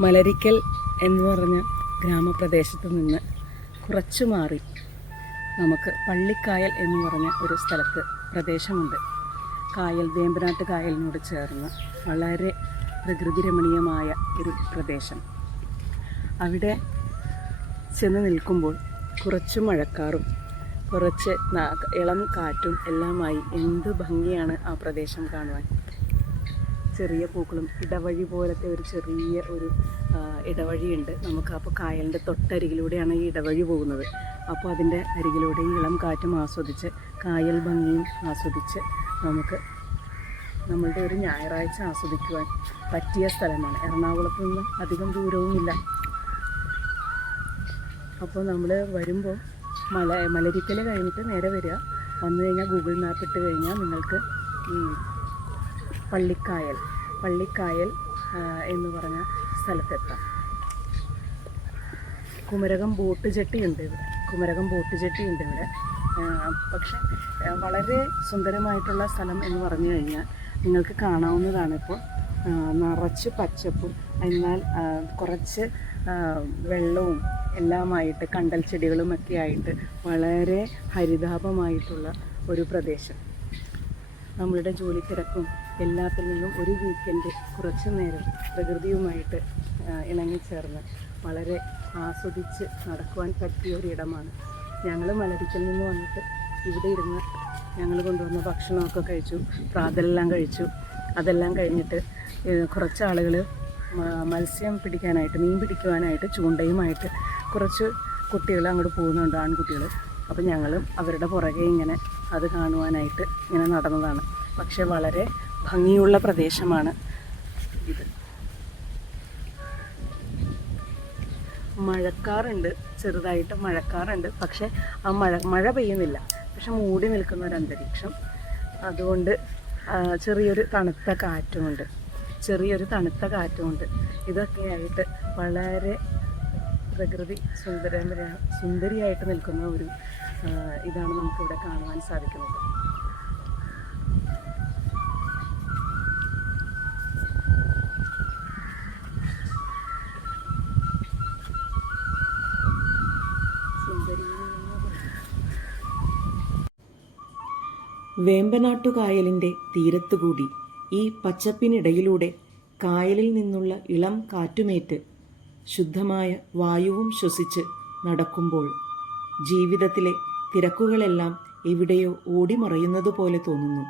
മലരിക്കൽ എന്ന് പറഞ്ഞ ഗ്രാമപ്രദേശത്ത് നിന്ന് കുറച്ചു മാറി നമുക്ക് പള്ളിക്കായൽ എന്ന് പറഞ്ഞ ഒരു സ്ഥലത്ത് പ്രദേശമുണ്ട്. കായൽ വേമ്പനാട്ട് കായലിനോട് ചേർന്ന് വളരെ പ്രകൃതി രമണീയമായ ഒരു പ്രദേശം. അവിടെ ചെന്ന് നിൽക്കുമ്പോൾ കുറച്ച് മഴക്കാറും കുറച്ച് ഇളം കാറ്റും എല്ലാമായി എന്ത് ഭംഗിയാണ് ആ പ്രദേശം കാണുവാൻ. ചെറിയ പൂക്കളും ഇടവഴി പോലത്തെ ഒരു ചെറിയ ഒരു ഇടവഴിയുണ്ട് നമുക്ക്. അപ്പോൾ കായലിൻ്റെ തൊട്ടരികിലൂടെയാണ് ഈ ഇടവഴി പോകുന്നത്. അപ്പോൾ അതിൻ്റെ അരികിലൂടെ ഈ ഇളം കാറ്റും ആസ്വദിച്ച് കായൽ ഭംഗിയും ആസ്വദിച്ച് നമുക്ക് നമ്മളുടെ ഒരു ഞായറാഴ്ച ആസ്വദിക്കുവാൻ പറ്റിയ സ്ഥലമാണ്. എറണാകുളത്ത് നിന്ന് അധികം ദൂരവുമില്ല. അപ്പോൾ നമ്മൾ വരുമ്പോൾ മലരിക്കൽ കഴിഞ്ഞിട്ട് നേരെ വരിക. വന്നു കഴിഞ്ഞാൽ ഗൂഗിൾ മാപ്പ് ഇട്ട് കഴിഞ്ഞാൽ നിങ്ങൾക്ക് പള്ളിക്കായൽ എന്ന് പറഞ്ഞ സ്ഥലത്തെത്താം. കുമരകം ബോട്ട് ജെട്ടിയുണ്ട് ഇവിടെ. പക്ഷെ വളരെ സുന്ദരമായിട്ടുള്ള സ്ഥലം എന്ന് പറഞ്ഞു കഴിഞ്ഞാൽ നിങ്ങൾക്ക് കാണാവുന്നതാണ്. ഇപ്പോൾ നിറച്ച് പച്ചപ്പും എന്നാൽ കുറച്ച് വെള്ളവും എല്ലാമായിട്ട് കണ്ടൽ ചെടികളുമൊക്കെ ആയിട്ട് വളരെ ഹരിതാപമായിട്ടുള്ള ഒരു പ്രദേശം. നമ്മളുടെ ജോലിത്തിരക്കും എല്ലാത്തിൽ നിന്നും ഒരു വീക്കെൻഡ് കുറച്ച് നേരം പ്രകൃതിയുമായിട്ട് ഇണങ്ങിച്ചേർന്ന് വളരെ ആസ്വദിച്ച് നടക്കുവാൻ പറ്റിയ ഒരിടമാണ്. ഞങ്ങൾ മലരിക്കൽ നിന്ന് വന്നിട്ട് ഇവിടെ ഇരുന്ന് ഞങ്ങൾ കൊണ്ടുവന്ന ഭക്ഷണമൊക്കെ കഴിച്ചു, പ്രാതലെല്ലാം കഴിച്ചു. അതെല്ലാം കഴിഞ്ഞിട്ട് കുറച്ച് ആളുകൾ മത്സ്യം പിടിക്കാനായിട്ട്, മീൻ പിടിക്കുവാനായിട്ട് ചൂണ്ടയുമായിട്ട് കുറച്ച് കുട്ടികൾ അങ്ങോട്ട് പോകുന്നുണ്ട്, ആൺകുട്ടികൾ. അപ്പോൾ ഞങ്ങളും അവരുടെ പുറകെ ഇങ്ങനെ അത് കാണുവാനായിട്ട് ഇങ്ങനെ നടന്നതാണ്. പക്ഷെ വളരെ ഭംഗിയുള്ള പ്രദേശമാണ് ഇത്. മഴക്കാറുണ്ട്, ചെറുതായിട്ട് മഴക്കാറുണ്ട്. പക്ഷെ ആ മഴ പെയ്യുന്നില്ല. പക്ഷെ മൂടി നിൽക്കുന്ന ഒരു അന്തരീക്ഷം. അതുകൊണ്ട് ചെറിയൊരു തണുത്ത കാറ്റുമുണ്ട്. ഇതൊക്കെയായിട്ട് വളരെ പ്രകൃതി സുന്ദരിയായിട്ട് നിൽക്കുന്ന ഒരു ഇതാണ് നമുക്കിവിടെ കാണുവാൻ സാധിക്കുന്നത്. വേമ്പനാട്ടുകായലിൻ്റെ തീരത്തുകൂടി ഈ പച്ചപ്പിനിടയിലൂടെ കായലിൽ നിന്നുള്ള ഇളം കാറ്റുമേറ്റ് ശുദ്ധമായ വായുവും ശ്വസിച്ച് നടക്കുമ്പോൾ ജീവിതത്തിലെ തിരക്കുകളെല്ലാം എവിടെയോ ഓടിമറയുന്നത് പോലെ തോന്നുന്നു.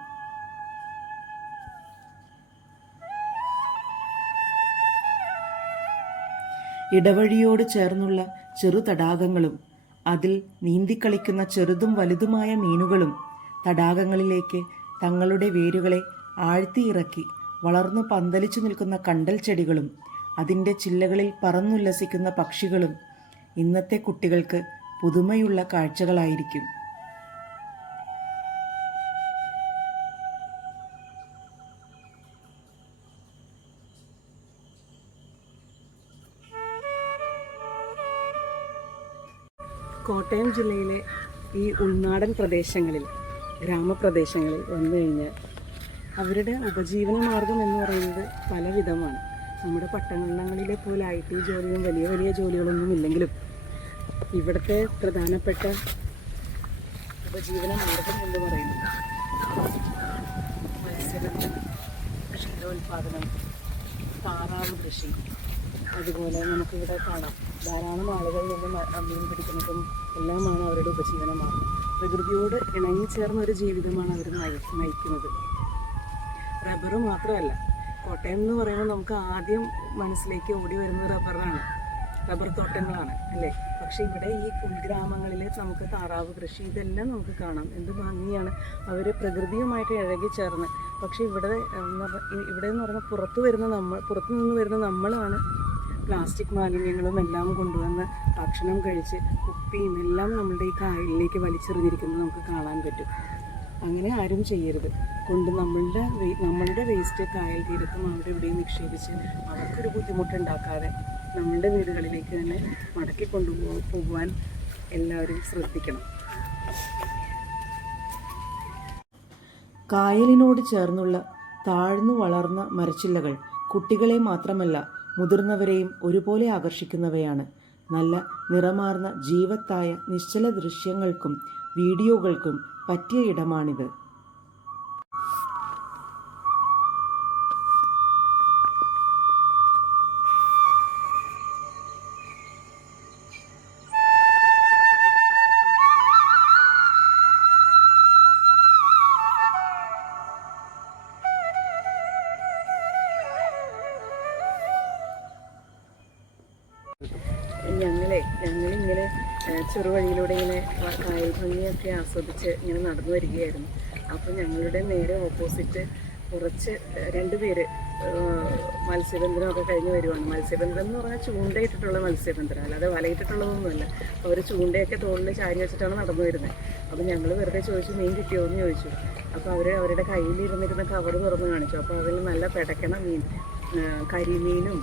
ഇടവഴിയോട് ചേർന്നുള്ള ചെറു തടാകങ്ങളും അതിൽ നീന്തിക്കളിക്കുന്ന ചെറുതും വലുതുമായ മീനുകളും തടാകങ്ങളിലേക്ക് തങ്ങളുടെ വേരുകളെ ആഴ്ത്തിയിറക്കി വളർന്നു പന്തലിച്ചു നിൽക്കുന്ന കണ്ടൽ ചെടികളും അതിൻ്റെ ചില്ലകളിൽ പറന്നുല്ലസിക്കുന്ന പക്ഷികളും ഇന്നത്തെ കുട്ടികൾക്ക് പുതുമയുള്ള കാഴ്ചകളായിരിക്കും. കോട്ടയം ജില്ലയിലെ ഈ ഉൾനാടൻ പ്രദേശങ്ങളിൽ, ഗ്രാമപ്രദേശങ്ങളിൽ വന്നു കഴിഞ്ഞാൽ അവരുടെ ഉപജീവന മാർഗം എന്ന് പറയുന്നത് പലവിധമാണ്. നമ്മുടെ പട്ടണങ്ങളിലെ പോലെ IT ജോലിയും വലിയ വലിയ ജോലികളൊന്നും ഇല്ലെങ്കിലും ഇവിടുത്തെ പ്രധാനപ്പെട്ട ഉപജീവന മാർഗം എന്ന് പറയുന്നത് മത്സ്യബന്ധനം, ക്ഷീരോത്പാദനം, താറാവ് കൃഷി. അതുപോലെ നമുക്കിവിടെ കാണാം ധാരാളം ആളുകൾ നിന്ന് മീൻ പിടിക്കുന്നതും എല്ലാമാണ് അവരുടെ ഉപജീവന മാർഗം. പ്രകൃതിയോട് ഇണങ്ങിച്ചേർന്ന ഒരു ജീവിതമാണ് അവർ നയിക്കുന്നത്. റബ്ബർ മാത്രമല്ല, കോട്ടയം എന്ന് പറയുമ്പോൾ നമുക്ക് ആദ്യം മനസ്സിലേക്ക് ഓടി വരുന്നത് റബ്ബർ തോട്ടങ്ങളാണ് അല്ലേ. പക്ഷേ ഇവിടെ ഈ ഉൾഗ്രാമങ്ങളിൽ നമുക്ക് താറാവ് കൃഷി ഇതെല്ലാം നമുക്ക് കാണാം. എന്ത് ഭംഗിയാണ് അവർ പ്രകൃതിയുമായിട്ട് ഇഴകിച്ചേർന്ന്. പക്ഷേ ഇവിടെ എന്ന് പറഞ്ഞാൽ പുറത്തു നിന്ന് വരുന്ന നമ്മളാണ് പ്ലാസ്റ്റിക് മാലിന്യങ്ങളും എല്ലാം കൊണ്ടുവന്ന് ഭക്ഷണം കഴിച്ച് കുപ്പിയും എല്ലാം നമ്മളുടെ ഈ കായലിലേക്ക് വലിച്ചെറിഞ്ഞിരിക്കുന്നത് നമുക്ക് കാണാൻ പറ്റും. അങ്ങനെ ആരും ചെയ്യരുത്. നമ്മളുടെ വേസ്റ്റ് കായൽ തീരത്തും അവിടെ ഇവിടെയും നിക്ഷേപിച്ച് അവർക്കൊരു ബുദ്ധിമുട്ടുണ്ടാക്കാതെ നമ്മളുടെ വീടുകളിലേക്ക് തന്നെ മടക്കി പോകുവാൻ എല്ലാവരും ശ്രദ്ധിക്കണം. കായലിനോട് ചേർന്നുള്ള താഴ്ന്നു വളർന്ന മരച്ചില്ലകൾ കുട്ടികളെ മാത്രമല്ല മുതിർന്നവരെയും ഒരുപോലെ ആകർഷിക്കുന്നവയാണ്. നല്ല നിറമാർന്ന ജീവത്തായ നിശ്ചല ദൃശ്യങ്ങൾക്കും വീഡിയോകൾക്കും പറ്റിയ ഇടമാണിത്. ഞങ്ങളിങ്ങനെ ചെറുവഴിയിലൂടെ ഇങ്ങനെ കായൽ ഭംഗിയൊക്കെ ആസ്വദിച്ച് ഇങ്ങനെ നടന്നു വരികയായിരുന്നു. അപ്പോൾ ഞങ്ങളുടെ നേരെ ഓപ്പോസിറ്റ് കുറച്ച് 2 പേര് മത്സ്യബന്ധനമൊക്കെ കഴിഞ്ഞ് വരുവാണ്. മത്സ്യബന്ധനം എന്ന് പറഞ്ഞാൽ ചൂണ്ടയിട്ടിട്ടുള്ള മത്സ്യബന്ധനം, അല്ലാതെ വലയിട്ടിട്ടുള്ളതൊന്നുമല്ല. അവർ ചൂണ്ടയൊക്കെ തോളിൽ ചാരി വെച്ചിട്ടാണ് നടന്നു വരുന്നത്. അപ്പോൾ ഞങ്ങൾ വെറുതെ ചോദിച്ചു, മീൻ കിട്ടിയോ എന്ന് ചോദിച്ചു. അപ്പോൾ അവർ അവരുടെ കയ്യിലിരുന്നിരുന്ന കവർ തുറന്ന് കാണിച്ചു. അപ്പോൾ അതിൽ നല്ല പിടയ്ക്കണ മീൻ, കരിമീനും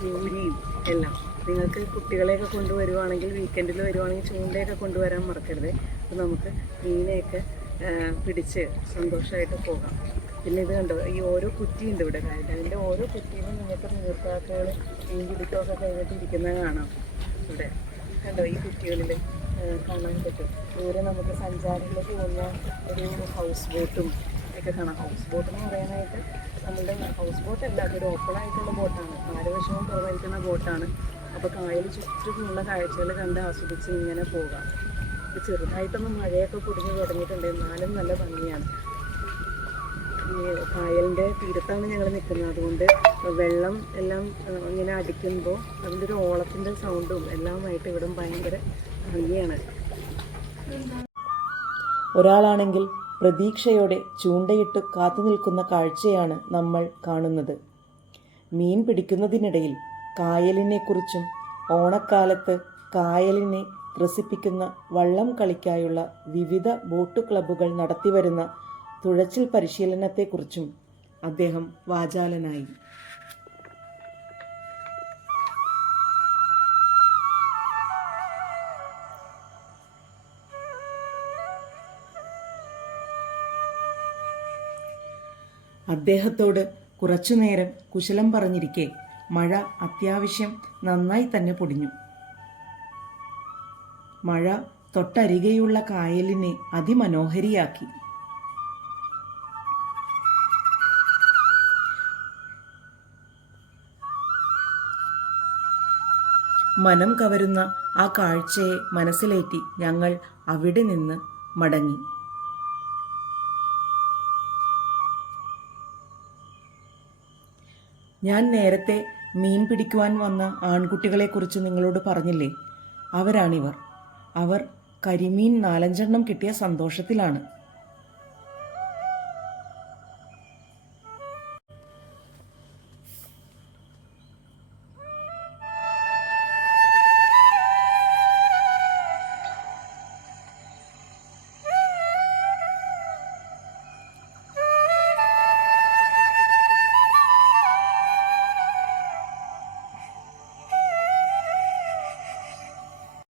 കൂരിയും എല്ലാം. നിങ്ങൾക്ക് കുട്ടികളെയൊക്കെ കൊണ്ടുവരുവാണെങ്കിൽ, വീക്കെൻഡിൽ വരുവാണെങ്കിൽ ചൂണ്ടയൊക്കെ കൊണ്ടുവരാൻ മറക്കരുത്. അപ്പോൾ നമുക്ക് മീനെയൊക്കെ പിടിച്ച് സന്തോഷമായിട്ട് പോകാം. പിന്നെ ഇത് കണ്ടോ, ഈ ഓരോ കുറ്റിയുണ്ട് ഇവിടെ കായൽ. അതിൻ്റെ ഓരോ കുറ്റിയിലും നിങ്ങൾക്ക് നീർക്കാക്കകൾ മീൻ പിടിക്കുകയൊക്കെ കഴിഞ്ഞിട്ട് ഇരിക്കുന്നത് കാണാം. ഇവിടെ കണ്ടോ, ഈ കുറ്റികളിൽ കാണാൻ പറ്റും. ദൂരെ നമുക്ക് സഞ്ചാരികളിലേക്ക് പോകുന്ന ഒരു ഹൗസ് ബോട്ടും ഒക്കെ കാണാം. ഹൗസ് ബോട്ട് എന്ന് പറയാനായിട്ട് നമ്മളുടെ ഹൗസ് ബോട്ടല്ല, അതൊരു ഓപ്പണായിട്ടുള്ള ബോട്ടാണ്. 4 വശവും തുറന്നിരിക്കുന്ന ബോട്ടാണ്. അപ്പോൾ കായൽ ചുറ്റുമുള്ള കാഴ്ചകൾ കണ്ട് ആസ്വദിച്ച് ഇങ്ങനെ പോകാം. ഇപ്പോൾ ചെറുതായിട്ടൊന്നും മഴയൊക്കെ കുടിഞ്ഞു തുടങ്ങിയിട്ടുണ്ട്, എന്നാലും നല്ല ഭംഗിയാണ്. ഈ കായലിൻ്റെ തീരത്താണ് ഞങ്ങൾ നിൽക്കുന്നത്. അതുകൊണ്ട് വെള്ളം എല്ലാം ഇങ്ങനെ അടിക്കുമ്പോൾ അതിൻ്റെ ഒരു ഓളത്തിൻ്റെ സൗണ്ടും എല്ലാമായിട്ട് ഇവിടെ ഭയങ്കര ഭംഗിയാണ്. ഒരാളാണെങ്കിൽ പ്രതീക്ഷയോടെ ചൂണ്ടയിട്ട് കാത്തു നിൽക്കുന്ന കാഴ്ചയാണ് നമ്മൾ കാണുന്നത്. മീൻ പിടിക്കുന്നതിനിടയിൽ കായലിനെക്കുറിച്ചും ഓണക്കാലത്ത് കായലിനെ ത്രസിപ്പിക്കുന്ന വള്ളം കളിക്കായുള്ള വിവിധ ബോട്ട് ക്ലബ്ബുകൾ നടത്തിവരുന്ന തുഴച്ചിൽ പരിശീലനത്തെക്കുറിച്ചും അദ്ദേഹം വാചാലനായി. അദ്ദേഹത്തോട് കുറച്ചുനേരം കുശലം പറഞ്ഞിരിക്കെ മഴ അത്യാവശ്യം നന്നായി തന്നെ പൊടിഞ്ഞു. മഴ തൊട്ടരികെയുള്ള കായലിനെ അതിമനോഹരിയാക്കി. മനം കവരുന്ന ആ കാഴ്ചയെ മനസ്സിലേറ്റി ഞങ്ങൾ അവിടെ നിന്ന് മടങ്ങി. ഞാൻ നേരത്തെ മീൻ പിടിക്കുവാൻ വന്ന ആൺകുട്ടികളെക്കുറിച്ച് നിങ്ങളോട് പറഞ്ഞില്ലേ, അവരാണിവർ. അവർ കരിമീൻ 4-5 കിട്ടിയ സന്തോഷത്തിലാണ്.